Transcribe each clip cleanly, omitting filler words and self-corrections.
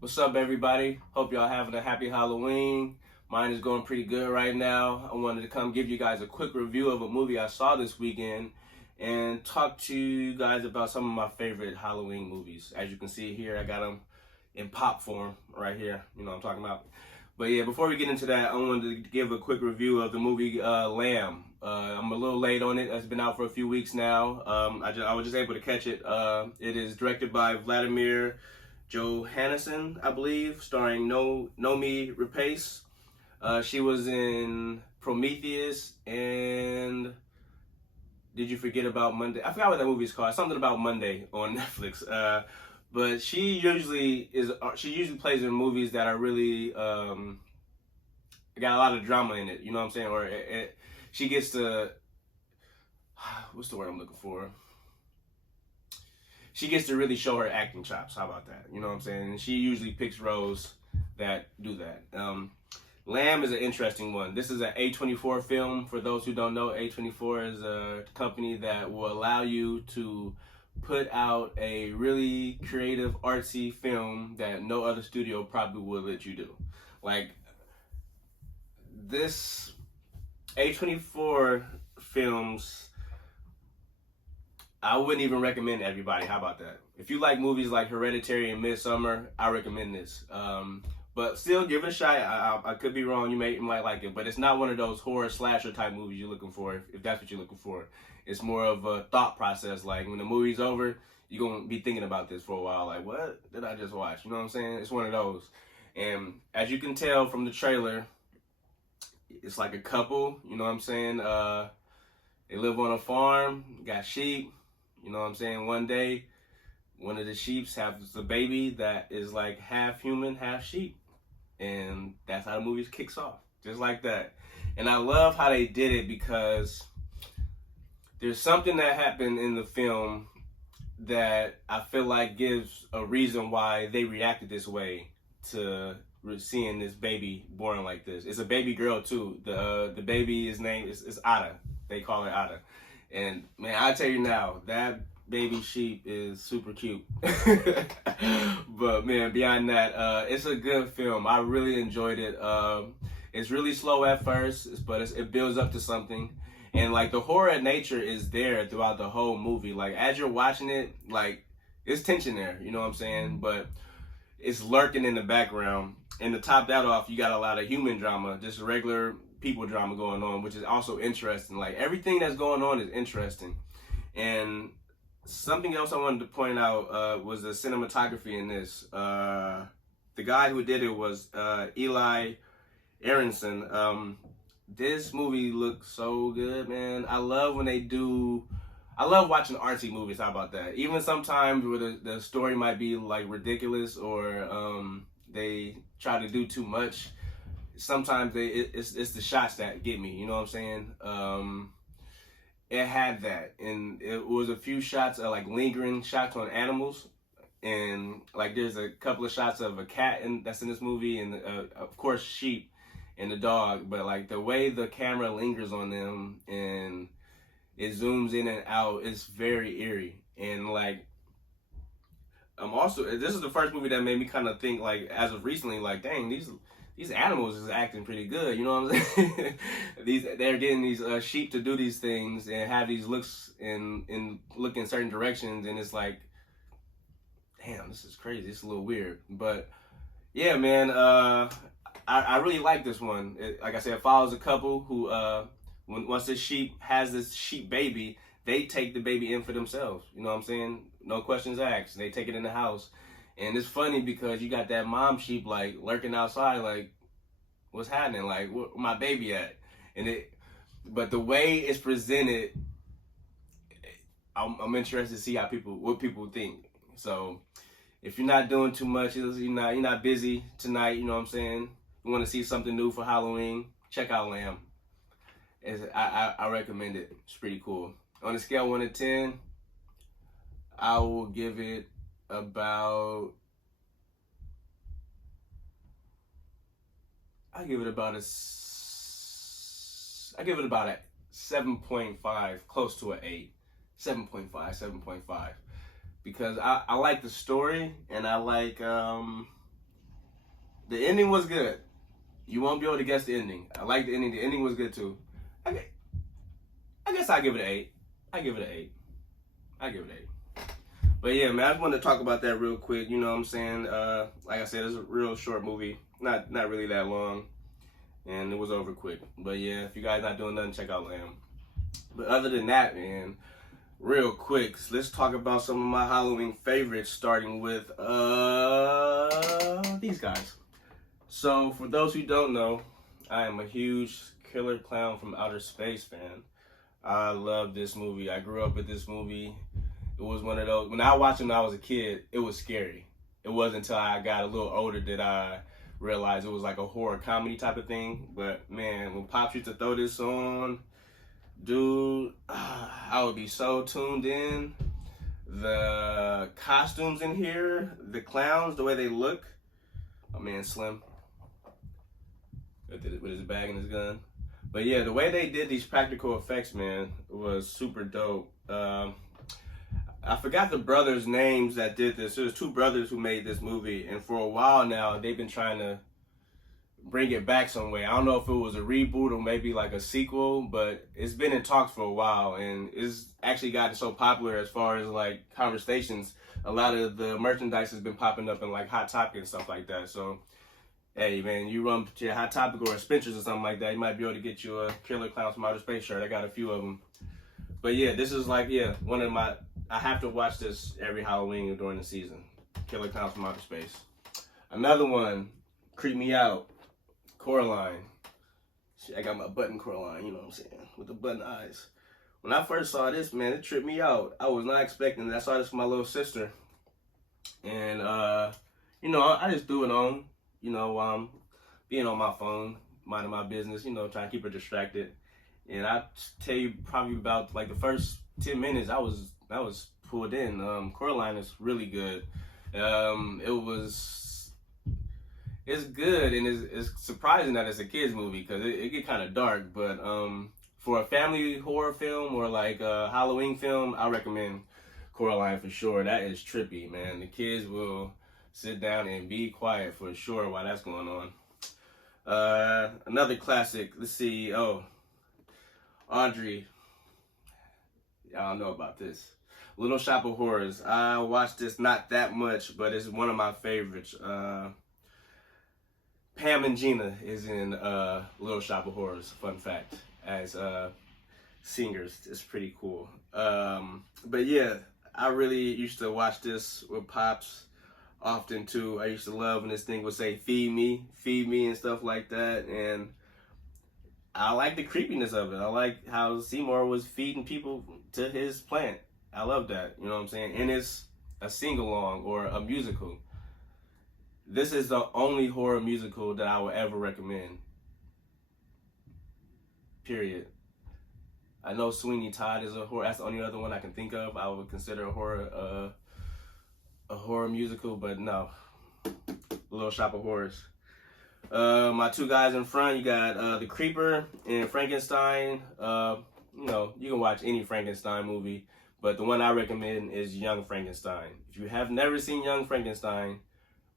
What's up, everybody? Hope y'all having a happy Halloween. Mine is going pretty good right now. I wanted to come give you guys a quick review of a movie I saw this weekend and talk to you guys about some of my favorite Halloween movies. As you can see here, I got them in pop form right here. You know what I'm talking about. But yeah, before we get into that, I wanted to give a quick review of the movie Lamb. I'm a little late on it. It's been out for a few weeks now. I was just able to catch it. It is directed by Vladimir Johannesson, I believe, starring Nomi Rapace. She was in Prometheus and Did You Forget About Monday? I forgot what that movie is called. Something about Monday on Netflix. But she usually plays in movies that are really got a lot of drama in it. You know what I'm saying? Or she gets to what's the word I'm looking for? She gets to really show her acting chops. How about that? You know what I'm saying? And she usually picks roles that do that. Lamb is an interesting one. This is an A24 film. For those who don't know, A24 is a company that will allow you to put out a really creative, artsy film that no other studio probably will let you do. Like, this A24 films, I wouldn't even recommend everybody. How about that? If you like movies like Hereditary and Midsommar, I recommend this. But still, give it a shot. I could be wrong. You might like it, but it's not one of those horror slasher type movies you're looking for. If that's what you're looking for, it's more of a thought process. Like, when the movie's over, you're gonna be thinking about this for a while. Like, what did I just watch? You know what I'm saying? It's one of those. And as you can tell from the trailer, it's like a couple. You know what I'm saying? They live on a farm, got sheep. You know what I'm saying? One day, one of the sheeps has a baby that is like half human, half sheep. And that's how the movie kicks off. Just like that. And I love how they did it because there's something that happened in the film that I feel like gives a reason why they reacted this way to seeing this baby born like this. It's a baby girl too. The baby is named is Ada. They call her Ada. And man, I tell you now, that baby sheep is super cute. But man, beyond that, it's a good film. I really enjoyed it. It's really slow at first, but it builds up to something. And like, the horror nature is there throughout the whole movie. Like, as you're watching it, like, it's tension there, you know what I'm saying? But it's lurking in the background. And to top that off, you got a lot of human drama, just regular people drama going on, which is also interesting. Like, everything that's going on is interesting. And something else I wanted to point out was the cinematography in this. The guy who did it was Eli Aronson. This movie looks so good, man. I love watching artsy movies. How about that? Even sometimes where the story might be like ridiculous, or they try to do too much. Sometimes it's the shots that get me. You know what I'm saying? It had that, and it was a few shots of like lingering shots on animals, and like there's a couple of shots of a cat that's in this movie, and of course sheep and the dog. But like, the way the camera lingers on them and it zooms in and out, it's very eerie. And like, this is the first movie that made me kind of think, like, as of recently, like, dang, these animals is acting pretty good, you know what I'm saying? They're getting these sheep to do these things and have these looks and look in certain directions, and it's like, damn, this is crazy. It's a little weird, but yeah, man, I really like this one. Like I said, it follows a couple who, once this sheep has this sheep baby, they take the baby in for themselves. You know what I'm saying? No questions asked. They take it in the house. And it's funny because you got that mom sheep like lurking outside, like, what's happening? Like, where my baby at? But the way it's presented, I'm interested to see what people think. So if you're not doing too much, you're not busy tonight, you know what I'm saying? You want to see something new for Halloween, check out Lamb. I recommend it. It's pretty cool. On a scale of 1 to 10, I will give it about I give it about a 7.5, close to an 8. 7.5, 7.5. Because I like the story, and I like The ending was good. You won't be able to guess the ending. I like the ending. The ending was good too. I guess I give it an 8. I give it an 8. I give it an 8. But yeah, man, I just wanted to talk about that real quick. You know what I'm saying? Like I said, it's a real short movie. Not really that long. And it was over quick. But yeah, if you guys not doing nothing, check out Lamb. But other than that, man, real quick, let's talk about some of my Halloween favorites, starting with these guys. So for those who don't know, I am a huge Killer Clown from Outer Space fan. I love this movie. I grew up with this movie. It was one of those, when I watched it when I was a kid, it was scary. It wasn't until I got a little older that I realized it was like a horror comedy type of thing. But man, when Pops used to throw this on, dude, I would be so tuned in. The costumes in here, the clowns, the way they look. My man Slim with his bag and his gun. But yeah, the way they did these practical effects, man, was super dope. I forgot the brothers' names that did this. There's 2 brothers who made this movie, and for a while now, they've been trying to bring it back some way. I don't know if it was a reboot or maybe like a sequel, but it's been in talks for a while, and it's actually gotten so popular as far as like conversations. A lot of the merchandise has been popping up in like Hot Topic and stuff like that. So, hey man, you run to your Hot Topic or a Spencer's or something like that, you might be able to get you a Killer Clowns from Outer Space shirt. I got a few of them. But yeah, this is like, yeah, one of my, I have to watch this every Halloween during the season. Killer Klowns from Outer Space. Another one, creep me out, Coraline. I got my button Coraline, you know what I'm saying, with the button eyes. When I first saw this, man, it tripped me out. I was not expecting it. I saw this for my little sister. And, you know, I just threw it on, you know, while I'm being on my phone, minding my business, you know, trying to keep her distracted. And I tell you, probably about like the first 10 minutes, I was pulled in. Coraline is really good. It's good, and it's surprising that it's a kids movie because it get kind of dark. But for a family horror film or like a Halloween film, I recommend Coraline for sure. That is trippy, man. The kids will sit down and be quiet for sure while that's going on. Another classic. Let's see. Oh, Audrey. Y'all know about this. Little Shop of Horrors. I watched this not that much, but it's one of my favorites. Pam and Gina is in Little Shop of Horrors, fun fact, as singers. It's pretty cool. But yeah, I really used to watch this with Pops often too. I used to love when this thing would say, feed me, and stuff like that. And I like the creepiness of it. I like how Seymour was feeding people to his plant. I love that, you know what I'm saying? And it's a sing-along or a musical. This is the only horror musical that I would ever recommend. Period. I know Sweeney Todd is a horror. That's the only other one I can think of. I would consider a horror musical, but no. Little Shop of Horrors. My 2 guys in front, you got The Creeper and Frankenstein. You know, you can watch any Frankenstein movie, but the one I recommend is Young Frankenstein. If you have never seen Young Frankenstein,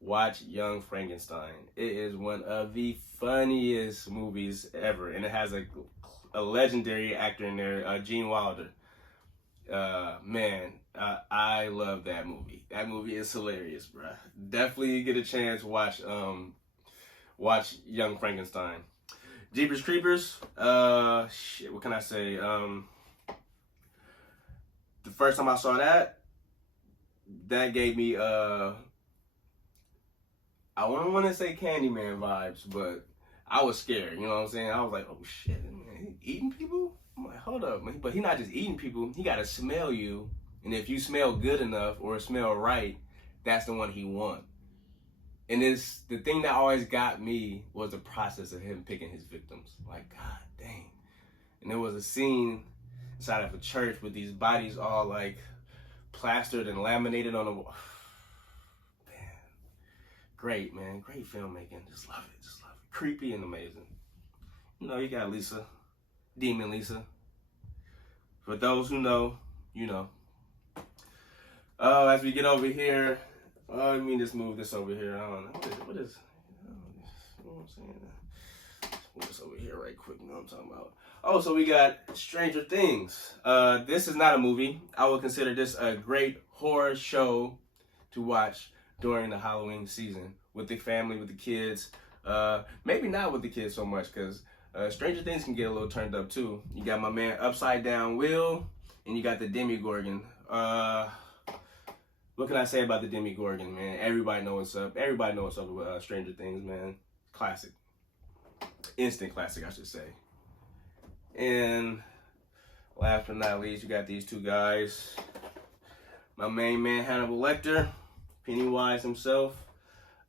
watch Young Frankenstein. It is one of the funniest movies ever, and it has a legendary actor in there, Gene Wilder. Man, I love that movie. That movie is hilarious, bruh. Definitely get a chance, watch Young Frankenstein. Jeepers Creepers, shit, what can I say? The first time I saw that gave me, I don't want to say Candyman vibes, but I was scared, you know what I'm saying? I was like, oh shit, man, he eating people? I'm like, hold up, man. But he not just eating people, he got to smell you, and if you smell good enough or smell right, that's the one he wants. And it's the thing that always got me was the process of him picking his victims. Like, god dang. And there was a scene inside of a church with these bodies all like plastered and laminated on the wall. Man, great, man. Great filmmaking. Just love it. Just love it. Creepy and amazing. You know, you got Lisa. Demon Lisa. For those who know, you know. As we get over here, let me just move this over here. I don't know. What is You know what I'm saying? What's over here right quick? You know what I'm talking about? Oh, so we got Stranger Things. This is not a movie. I would consider this a great horror show to watch during the Halloween season with the family, with the kids. Maybe not with the kids so much, because Stranger Things can get a little turned up too. You got my man Upside Down Will, and you got the Demogorgon. What can I say about the Demogorgon, man? Everybody knows what's up. Everybody knows what's up with Stranger Things, man. Classic. Instant classic, I should say. And last but not least, you got these two guys. My main man, Hannibal Lecter, Pennywise himself.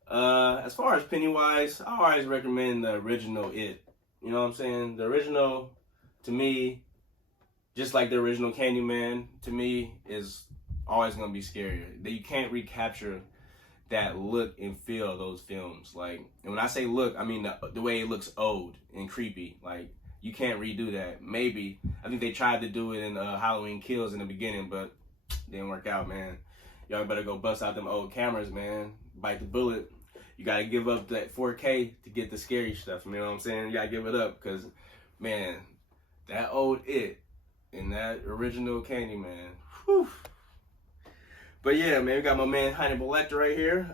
As far as Pennywise, I always recommend the original It. You know what I'm saying? The original, to me, just like the original Candyman, to me, is always going to be scarier. You can't recapture that look and feel of those films. Like, and when I say look, I mean the way it looks old and creepy. Like, you can't redo that. Maybe. I think they tried to do it in Halloween Kills in the beginning, but didn't work out, man. Y'all better go bust out them old cameras, man. Bite the bullet. You got to give up that 4K to get the scary stuff. You know what I'm saying? You got to give it up because, man, that old It and that original Candyman. Whew. But yeah, man, we got my man Hannibal Lecter right here.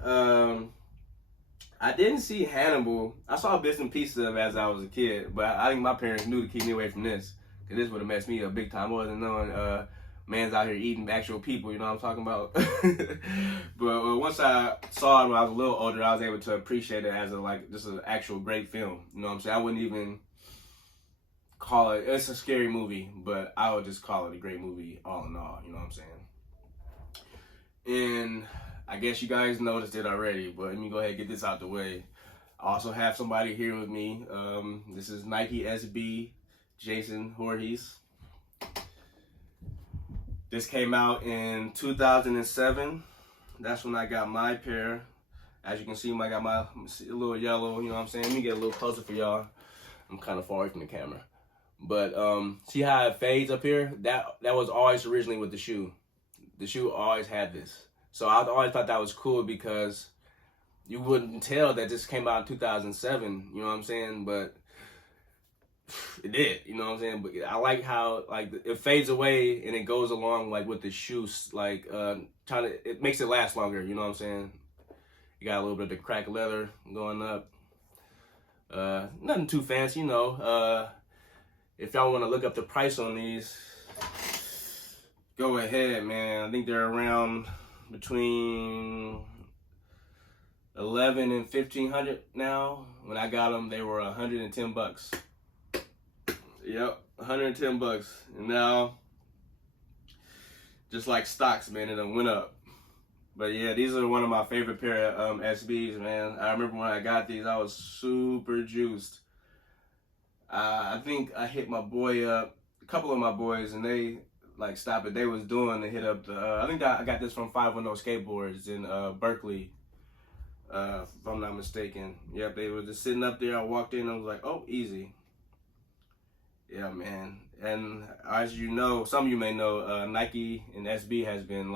I didn't see Hannibal. I saw bits and pieces of it as I was a kid, but I think my parents knew to keep me away from this, because this would have messed me up big time. I wasn't knowing man's out here eating actual people, you know what I'm talking about? But once I saw it when I was a little older, I was able to appreciate it as just an actual great film. You know what I'm saying? I wouldn't even call it, it's a scary movie, but I would just call it a great movie all in all, you know what I'm saying? And I guess you guys noticed it already, but let me go ahead and get this out the way. I also have somebody here with me. This is Nike SB Jason Voorhees. This came out in 2007. That's when I got my pair. As you can see, I got my a little yellow, you know what I'm saying? Let me get a little closer for y'all. I'm kind of far away from the camera. But see how it fades up here? That was always originally with the shoe. The shoe always had this. So I always thought that was cool because you wouldn't tell that this came out in 2007, you know what I'm saying? But it did, you know what I'm saying? But I like how it fades away and it goes along with the shoes, it makes it last longer, you know what I'm saying? You got a little bit of the cracked leather going up. Nothing too fancy, you know. If y'all want to look up the price on these, go ahead, man. I think they're around between 11 and 1500 now. When I got them, they were 110 bucks. Yep, 110 bucks. And now, just like stocks, man, it done went up. But yeah, these are one of my favorite pair of SBs, man. I remember when I got these, I was super juiced. I think I hit my boy up, a couple of my boys, and they stopped it. They was doing to hit up the, I think I got this from 510 Skateboards in Berkeley, if I'm not mistaken. Yep, they were just sitting up there. I walked in and I was like, oh, easy. Yeah, man. And as you know, some of you may know, Nike and SB has been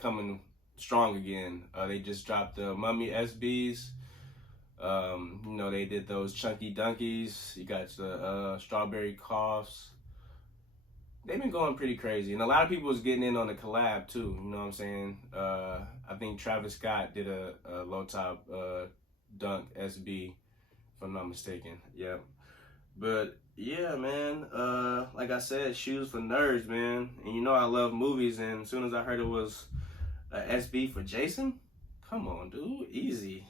coming strong again. They just dropped the Mummy SBs. You know, they did those Chunky Dunkies. You got the Strawberry Coughs. They've been going pretty crazy. And a lot of people was getting in on the collab too. You know what I'm saying? I think Travis Scott did a low top Dunk SB, if I'm not mistaken. Yep. But yeah, man, like I said, shoes for nerds, man. And you know I love movies, and as soon as I heard it was a SB for Jason, come on, dude, easy.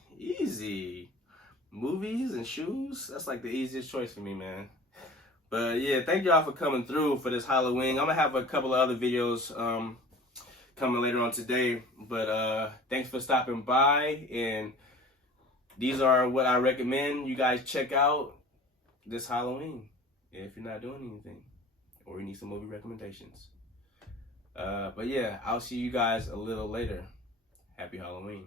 Movies and shoes, that's the easiest choice for me, man. But yeah, thank y'all for coming through for this Halloween. I'm gonna have a couple of other videos coming later on today, but thanks for stopping by, and these are what I recommend you guys check out this Halloween if you're not doing anything or you need some movie recommendations. But yeah, I'll see you guys a little later. Happy Halloween.